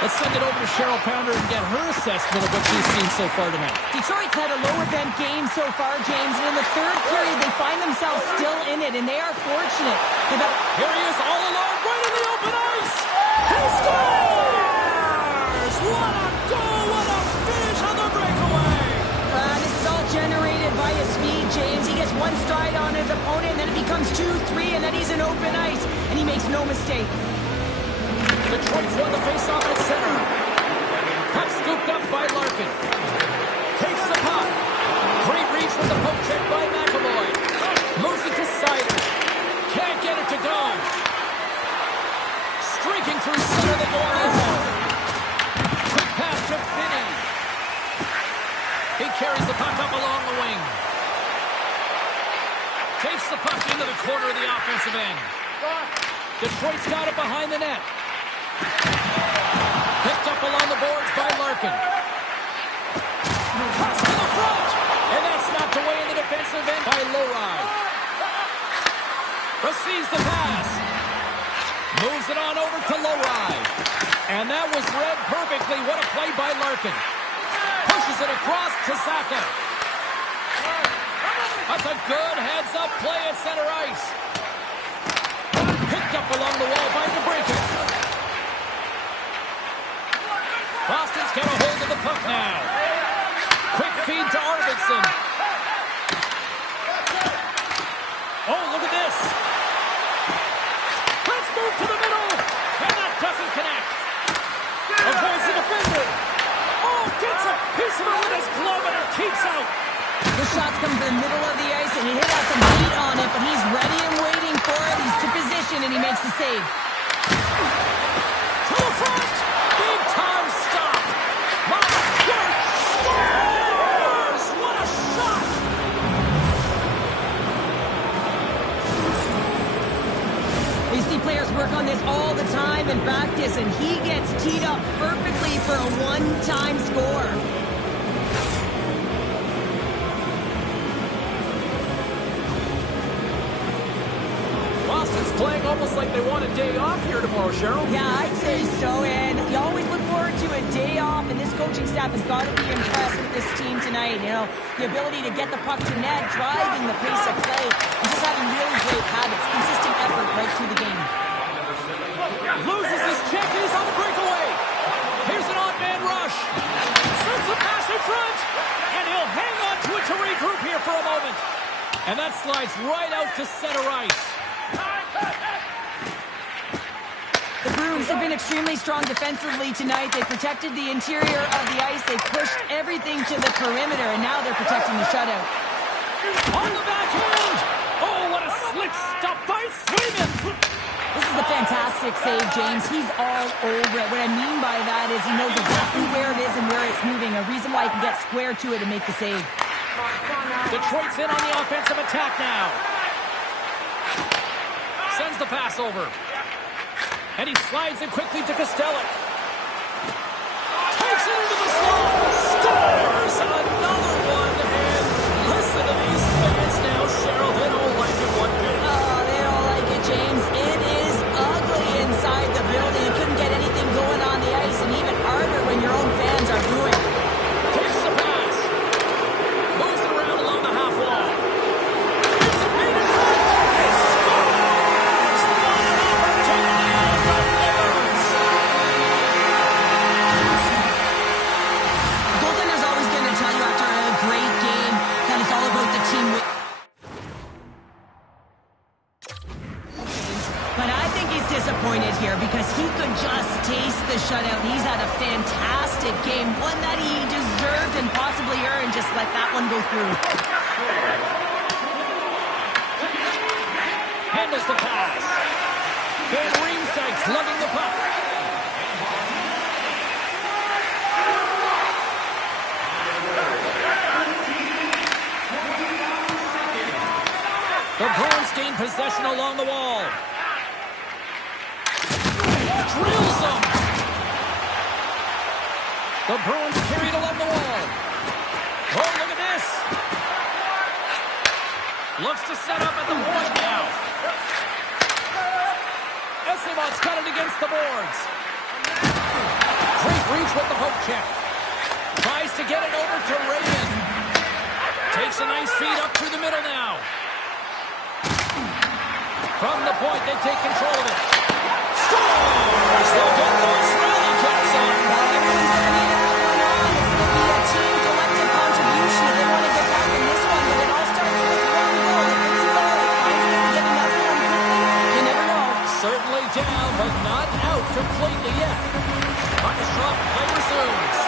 Let's send it over to Cheryl Pounder and get her assessment of what she's seen so far tonight. Detroit's had a low-event game so far, James, and in the 3rd period, they find themselves still in it, and they are fortunate. Here he is all alone, right in the open ice! He scores! What a goal! What a finish on the breakaway! This is all generated by his speed, James. He gets one stride on his opponent, and then it becomes 2-3, and then he's in open ice, and he makes no mistake. Detroit's won the faceoff at center. Puck scooped up by Larkin. Takes the puck. Great reach from the poke check by McAvoy. Moves it to Sider. Can't get it to go. Streaking through center, they go on the wall. Quick pass to Finney. Here's the pass. Moves it on over to PMLeRoi. And that was read perfectly. What a play by Larkin. Pushes it across to Saka. That's a good heads-up play at center ice. Picked up along the wall by DeBrincat. Boston's got a hold of the puck now. Quick feed to Arvidsson. Oh, look at this. Let's move to the middle. And that doesn't connect. Avoids the defender. Oh, gets a piece of it with his glove and it keeps out. The shot's coming from the middle of the ice, and he hit out some heat on it, but he's ready and waiting for it. He's to position, and he makes the save. To the front. Big time stop. My God. Scores! What a shot. We see players work on this all the time in practice, and he gets teed up perfectly for a one-time score. Boston's playing almost like they want a day off here tomorrow, Cheryl. Yeah, I'd say so, and you always look forward to a day off, and this coaching staff has got to be impressed with this team tonight. You know, the ability to get the puck to net, driving the pace of play, and just having really great habits, consistent effort right through the game. Loses his check, and he's on the breakaway. Here's an odd man rush. Sends the pass in front, and he'll hang on to it to regroup here for a moment. And that slides right out to center ice. The Bruins have been extremely strong defensively tonight. They protected the interior of the ice. They pushed everything to the perimeter, and now they're protecting the shutout. On the backhand. Oh, what a slick stop by Sweden. This is a fantastic save, James. He's all over it. What I mean by that is he knows exactly where it is and where it's moving. A reason why he can get square to it and make the save. Detroit's in on the offensive attack now. Sends the pass over. And he slides it quickly to Kostelic. Takes it into the slot. Scores another one. And listen to these fans now, Cheryl. They don't like it one bit. Oh, they don't like it, James. It is ugly inside the building. You couldn't get anything going on the ice, and even harder when your own fans are booing. Takes the pass. Moves it around along the half wall. Gives it feet in front. He scores! What an opportunity for Leafs! The goaltender's always going to tell you after a great game that it's all about the team. But I think he's disappointed here because he could just taste the shutout. He's had a fantastic game, one that he deserved and possibly earned. Just let that one go through. Handles the pass. Van Riemsdyk's lugging the puck. The Bruins gain possession along the wall. Drills them. The Bruins carried along the wall. Oh, look at this. Looks to set up at the point now. Essimon's got it against the boards. Great reach with the poke check. Tries to get it over to Raymond. Takes a nice feed up through the middle now. From the point, they take control of it. Scores! They'll get those rally caps on. Everyone's going to need to have one on. It's going to be a team collective contribution if they want to get back in this one. But it all starts with one goal. If they can find a way to get another one quickly, you never know. Certainly down, but not out completely yet. Puck is dropped, play resumes.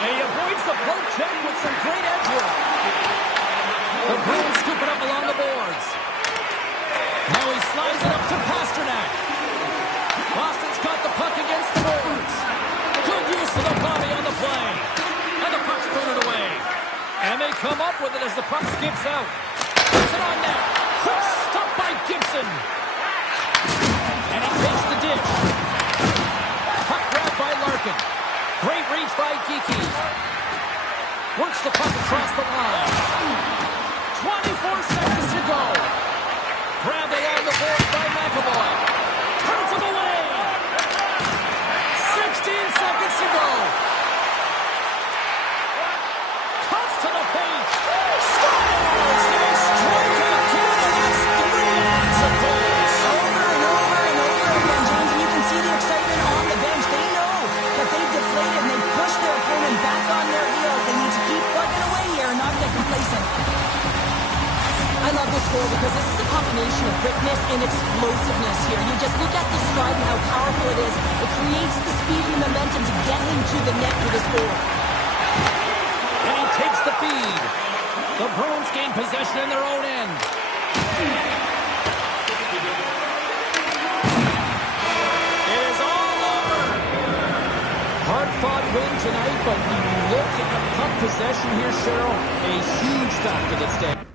And he avoids the poke check with some great edge work. The Bruins scoop it up along the boards. Now he slides it up to Pasternak. Boston's got the puck against the boards. Good use of the body on the play. And the puck's booted away. And they come up with it as the puck skips out. Puts it on net. Quick stop by Gibson. And he takes the dish. Puck grabbed by Larkin. Great reach by Geekie. Works the puck across the line. 24 seconds to go. Grabbed along the board. goal because this is a combination of quickness and explosiveness here. You just look at the stride and how powerful it is. It creates the speed and the momentum to get him to the net for the score. And he takes the feed. The Bruins gain possession in their own end. It is all over. Hard-fought win tonight, but when you look at the puck possession here, Cheryl, a huge factor that stands.